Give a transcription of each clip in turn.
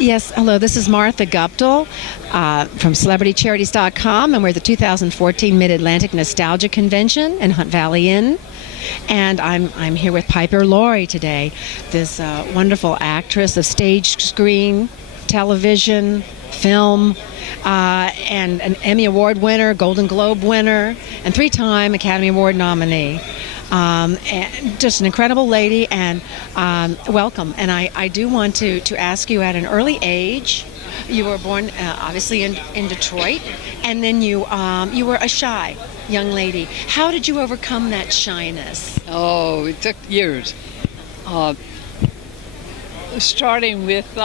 Yes, hello, this is Martha Guptill from CelebrityCharities.com, and we're at the 2014 Mid-Atlantic Nostalgia Convention in Hunt Valley Inn. And I'm here with Piper Laurie today, this wonderful actress of stage, screen, television, film, and an Emmy Award winner, Golden Globe winner, and 3-time Academy Award nominee. And just an incredible lady, and welcome. And I do want to ask you, at an early age, you were born obviously in Detroit, and then you were a shy young lady. How did you overcome that shyness? Oh, it took years. Starting with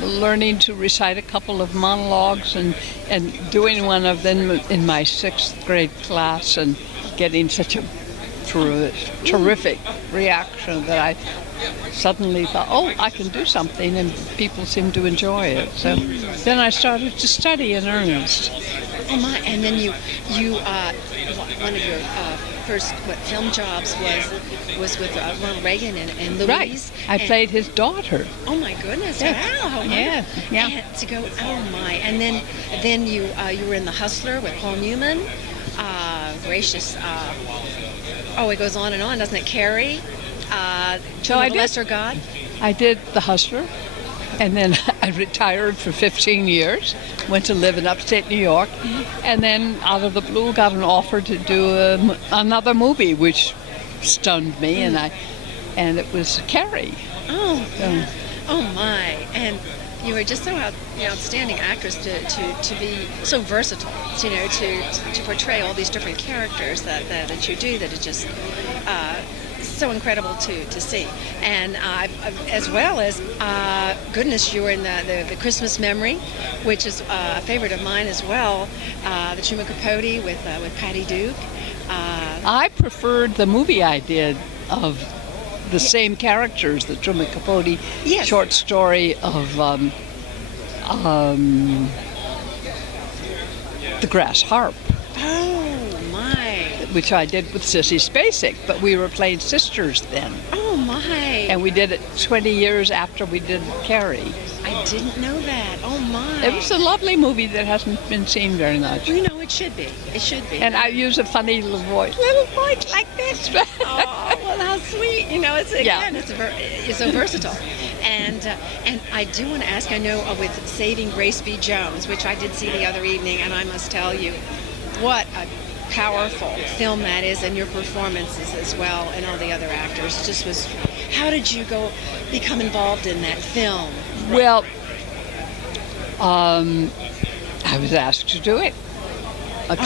learning to recite a couple of monologues and doing one of them in my 6th grade class, and getting such a terrific reaction that I suddenly thought, oh, I can do something, and people seem to enjoy it. So then I started to study in earnest. Oh my! And then you one of your first film jobs was with Ronald Reagan and Louise. Right. I played his daughter. Oh my goodness! Yeah. Wow! How Yeah. And to go, oh my! And then you were in The Hustler with Paul Newman. Gracious! It goes on and on, doesn't it? Carrie. So I The did. Lesser God. I did The Hustler, and then I retired for 15 years, went to live in upstate New York, and then out of the blue got an offer to do another movie, which stunned me, and it was Carrie. Oh, yeah. Oh my! And you were just so outstanding actress to be so versatile, to portray all these different characters that you do, that is just so incredible to see. And as well as goodness, you were in the Christmas Memory, which is a favorite of mine as well, the Truman Capote with Patty Duke. I preferred the movie I did of the same characters, the Truman Capote short story of The Grass Harp. Oh my! Which I did with Sissy Spacek, but we were playing sisters then. Oh my! And we did it 20 years after we did Carrie. I didn't know that. Oh my! It was a lovely movie that hasn't been seen very much. It should be. It should be. And I use a funny little voice like this. Oh, well, how sweet! It's so versatile. And I do want to ask. I know with Saving Grace B. Jones, which I did see the other evening, and I must tell you, what a powerful film that is, and your performances as well, and all the other actors. Just was. How did you become involved in that film? Well, I was asked to do it.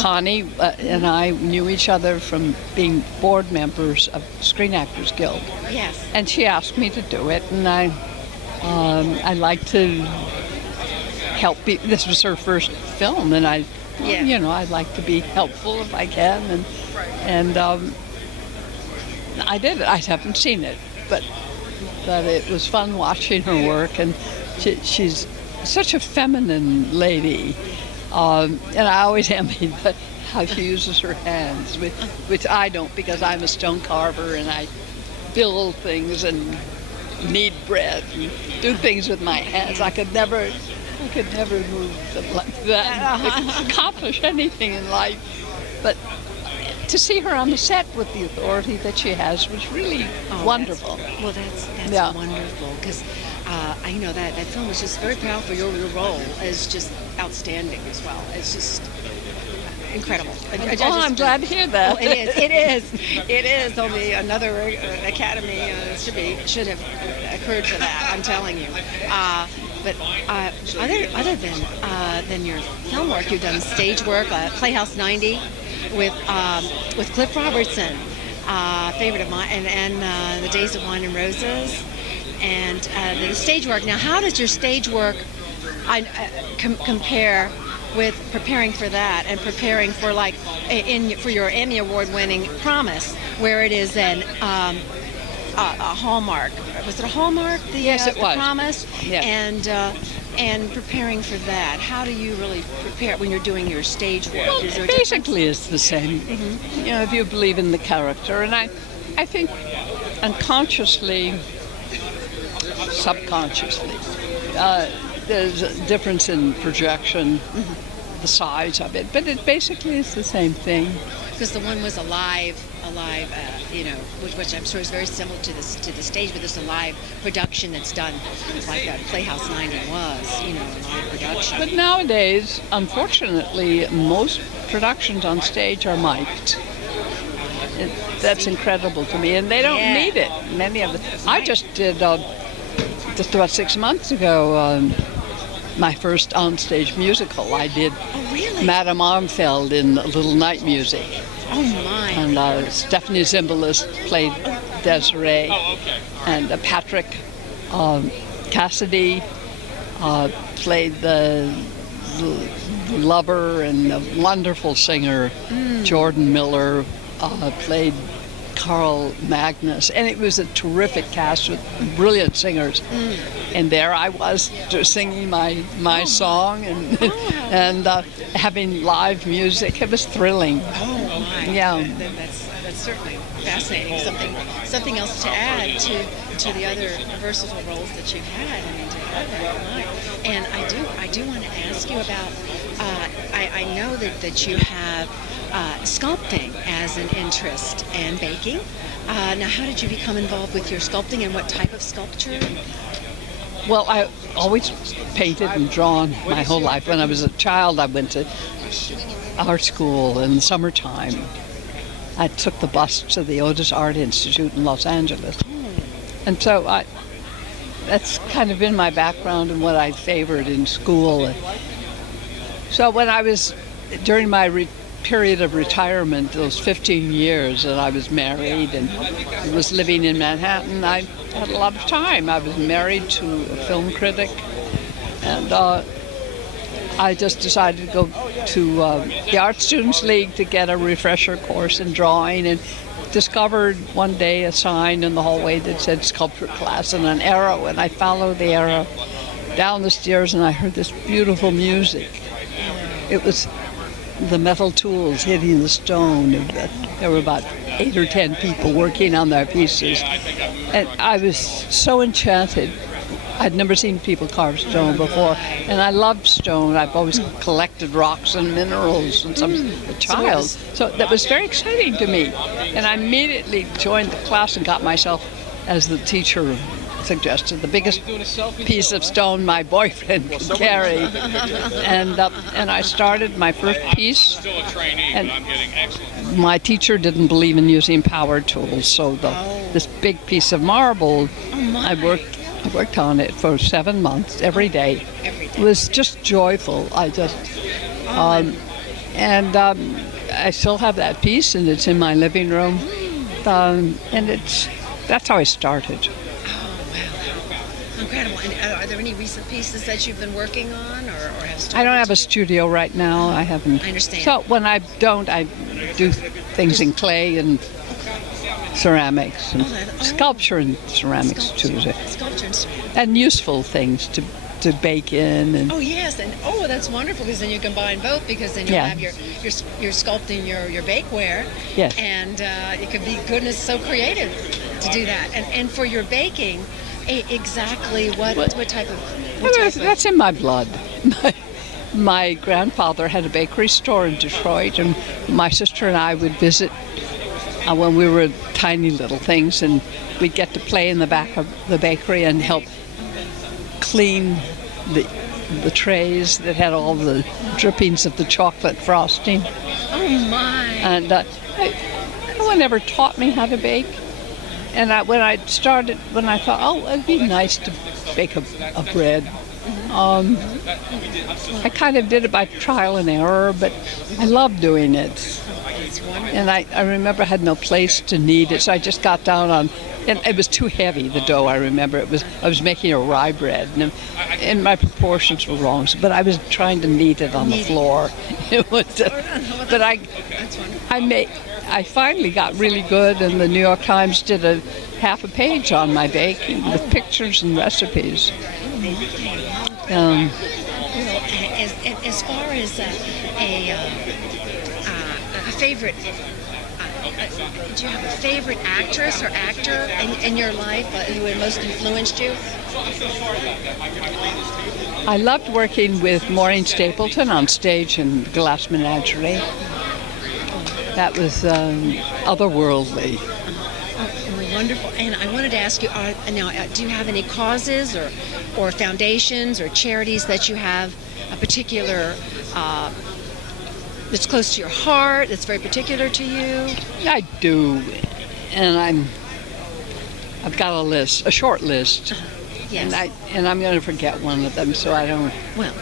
Connie and I knew each other from being board members of Screen Actors Guild. Yes. And she asked me to do it, and I like to help. This was her first film, and I'd like to be helpful if I can, and I did it. I haven't seen it, but it was fun watching her work, and she's such a feminine lady. And I always envy how she uses her hands, which I don't, because I'm a stone carver and I build things and knead bread and do things with my hands. I could never move them like that, accomplish anything in life. But to see her on the set with the authority that she has was really wonderful. That's wonderful, because I know that film was just very powerful. Your role is just outstanding as well. It's just incredible. I'm glad to hear that. Well, it is. Only another Academy should have occurred for that. I'm telling you. But other than your film work, you've done stage work, Playhouse 90 with Cliff Robertson, favorite of mine, and The Days of Wine and Roses, and the stage work. Now, how does your stage work compare with preparing for that and preparing for for your Emmy Award winning Promise, where it is a Hallmark? Was it a Hallmark? Yes, it was. Promise. Yes. And preparing for that, how do you really prepare when you're doing your stage work? Well, basically it's the same. Mm-hmm. If you believe in the character, and I think unconsciously subconsciously. There's a difference in projection, the size of it, but it basically is the same thing. Because the one was a live, which I'm sure is very similar to the stage, but there's a live production that's done, like that Playhouse 90 was, a live production. But nowadays, unfortunately, most productions on stage are mic'd. That's incredible to me, and they don't need it. Many of them. I just did, just about 6 months ago, my first onstage musical. I did Madame Armfeld in Little Night Music. Oh, my. And Stephanie Zimbalist played Desiree. And Patrick Cassidy played the lover, and a wonderful singer, Jordan Miller, played Carl Magnus, and it was a terrific cast with brilliant singers. And there I was just singing my song and having live music. It was thrilling. Oh my! Yeah, that's certainly fascinating. Something else to add to the other versatile roles that you've had. I mean, to have that. And I do want to ask you about. I know that you have sculpting as an interest and baking. Now, how did you become involved with your sculpting, and what type of sculpture? Well, I always painted and drawn my whole life. When I was a child, I went to art school in the summertime. I took the bus to the Otis Art Institute in Los Angeles. And so that's kind of in my background and what I favored in school. So when I was, during my period of retirement, those 15 years that I was married and was living in Manhattan, I had a lot of time. I was married to a film critic, and I just decided to go to the Art Students League to get a refresher course in drawing, and discovered one day a sign in the hallway that said sculpture class and an arrow, and I followed the arrow down the stairs, and I heard this beautiful music. It was the metal tools hitting the stone. There were about 8 or 10 people working on their pieces, and I was so enchanted. I'd never seen people carve stone before, and I loved stone. I've always collected rocks and minerals since I was a child, so that was very exciting to me. And I immediately joined the class and got myself, as the teacher suggested, the biggest piece of stone my boyfriend could carry. And I started my first piece. And my teacher didn't believe in using power tools, so this big piece of marble, I worked on it for 7 months, every day. It was just joyful. I still have that piece, and it's in my living room. And that's how I started. Incredible. And are there any recent pieces that you've been working on, or have started? I don't have a studio right now. I haven't. I understand. So when I don't, I do things in clay and ceramics, and sculpture and ceramics too. Sculpture and ceramics. And useful things to bake in. And oh yes, and that's wonderful, because then you combine both, because then you'll have your sculpting your bakeware. Yes. And it could be, goodness, so creative to do that. And for your baking, exactly what type of? That's in my blood. My grandfather had a bakery store in Detroit, and my sister and I would visit when we were tiny little things, and we'd get to play in the back of the bakery and help clean the trays that had all the drippings of the chocolate frosting. Oh my! And no one ever taught me how to bake. And when I thought, it'd be nice to bake a bread. I kind of did it by trial and error, but I loved doing it. And I remember I had no place to knead it, so I just got down on, and it was too heavy, the dough. I remember I was making a rye bread, and my proportions were wrong, but I was trying to knead it on the floor. It was, but I finally got really good, and the New York Times did a half a page on my baking with pictures and recipes. As far as a favorite did you have a favorite actress or actor in your life who had most influenced you? I loved working with Maureen Stapleton on stage in Glass Menagerie. That was otherworldly. Oh, wonderful. And I wanted to ask you, do you have any causes or foundations or charities that you have a particular that's close to your heart, that's very particular to you? I do, and I've got a list, a short list, Yes. and I'm going to forget one of them, so I don't. Well,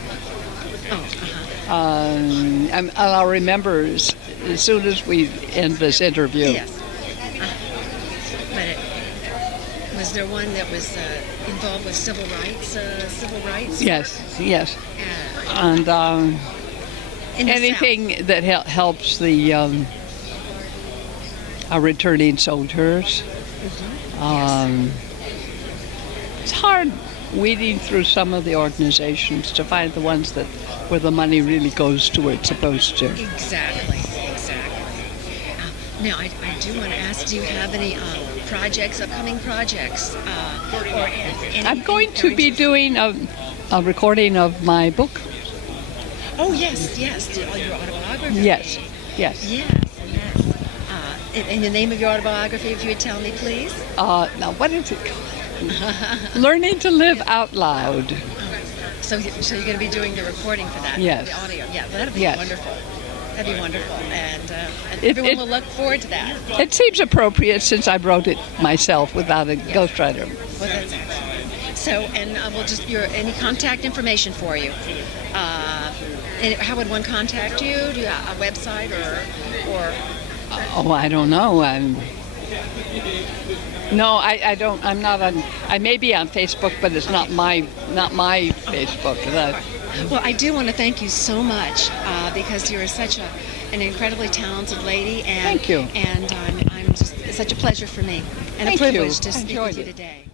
I'll remember as soon as we end this interview. yes. But was there one that was involved with civil rights? Yes, and In the anything that helps the our returning soldiers. It's hard weeding through some of the organizations to find the ones where the money really goes to where it's supposed to. Exactly. Now, I do want to ask, do you have any upcoming projects? Or I'm going to be doing a recording of my book. Oh, yes. Your autobiography. Yes. Yes. And the name of your autobiography, if you would tell me, please? Now, what is it called? Learning to Live Out Loud. So you're going to be doing the recording for that? Yes. The audio. Yeah, that'd be Yes. wonderful. That'd be wonderful. And everyone will look forward to that. It seems appropriate since I wrote it myself without a ghostwriter. Well, that's excellent. So, and we'll just any contact information for you. And how would one contact you? Do you have a website or? Oh, I don't know. No, I don't. I'm not on. I may be on Facebook, but it's not my Facebook. Well, I do want to thank you so much because you're such an incredibly talented lady, and Thank you. And it's such a pleasure for me and Thank a privilege you. to I speak with enjoyed you it. today.